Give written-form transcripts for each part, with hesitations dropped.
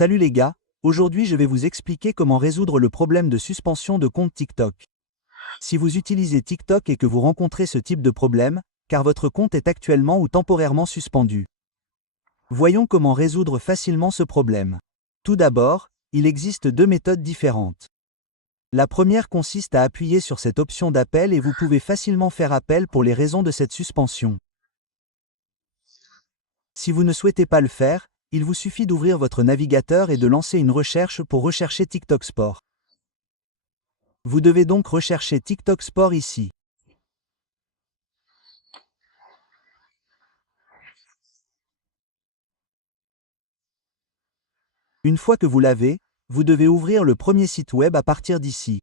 Salut les gars, aujourd'hui je vais vous expliquer comment résoudre le problème de suspension de compte TikTok. Si vous utilisez TikTok et que vous rencontrez ce type de problème, car votre compte est actuellement ou temporairement suspendu. Voyons comment résoudre facilement ce problème. Tout d'abord, il existe deux méthodes différentes. La première consiste à appuyer sur cette option d'appel et vous pouvez facilement faire appel pour les raisons de cette suspension. Si vous ne souhaitez pas le faire, il vous suffit d'ouvrir votre navigateur et de lancer une recherche pour rechercher TikTok Sport. Vous devez donc rechercher TikTok Sport ici. Une fois que vous l'avez, vous devez ouvrir le premier site web à partir d'ici.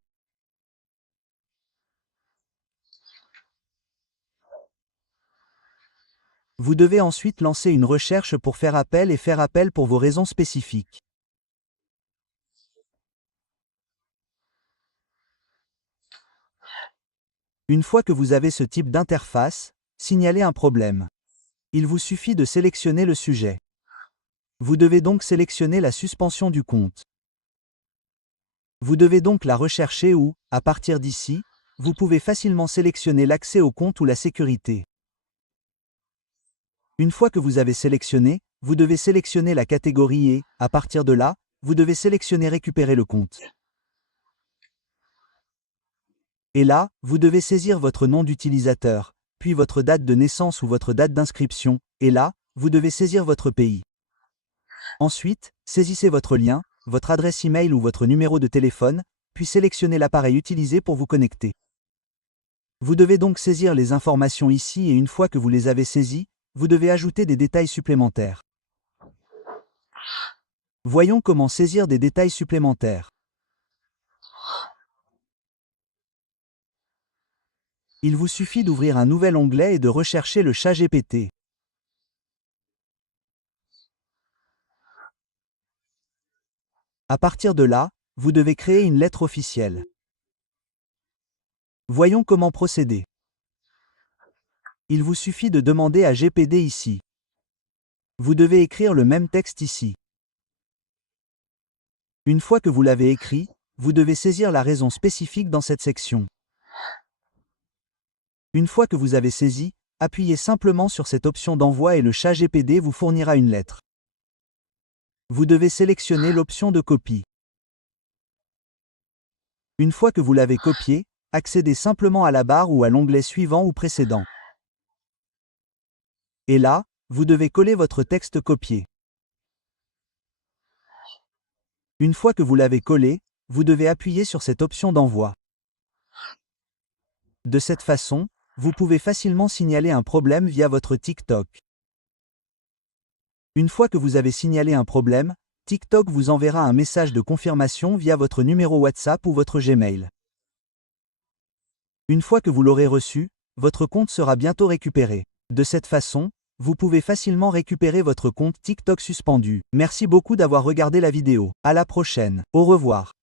Vous devez ensuite lancer une recherche pour faire appel pour vos raisons spécifiques. Une fois que vous avez ce type d'interface, signalez un problème. Il vous suffit de sélectionner le sujet. Vous devez donc sélectionner la suspension du compte. Vous devez donc la rechercher ou, à partir d'ici, vous pouvez facilement sélectionner l'accès au compte ou la sécurité. Une fois que vous avez sélectionné, vous devez sélectionner la catégorie et, à partir de là, vous devez sélectionner récupérer le compte. Et là, vous devez saisir votre nom d'utilisateur, puis votre date de naissance ou votre date d'inscription, et là, vous devez saisir votre pays. Ensuite, saisissez votre lien, votre adresse email ou votre numéro de téléphone, puis sélectionnez l'appareil utilisé pour vous connecter. Vous devez donc saisir les informations ici et une fois que vous les avez saisies, vous devez ajouter des détails supplémentaires. Voyons comment saisir des détails supplémentaires. Il vous suffit d'ouvrir un nouvel onglet et de rechercher le ChatGPT. À partir de là, vous devez créer une lettre officielle. Voyons comment procéder. Il vous suffit de demander à GPD ici. Vous devez écrire le même texte ici. Une fois que vous l'avez écrit, vous devez saisir la raison spécifique dans cette section. Une fois que vous avez saisi, appuyez simplement sur cette option d'envoi et le ChatGPT vous fournira une lettre. Vous devez sélectionner l'option de copie. Une fois que vous l'avez copié, accédez simplement à la barre ou à l'onglet suivant ou précédent. Et là, vous devez coller votre texte copié. Une fois que vous l'avez collé, vous devez appuyer sur cette option d'envoi. De cette façon, vous pouvez facilement signaler un problème via votre TikTok. Une fois que vous avez signalé un problème, TikTok vous enverra un message de confirmation via votre numéro WhatsApp ou votre Gmail. Une fois que vous l'aurez reçu, votre compte sera bientôt récupéré. De cette façon, vous pouvez facilement récupérer votre compte TikTok suspendu. Merci beaucoup d'avoir regardé la vidéo. À la prochaine. Au revoir.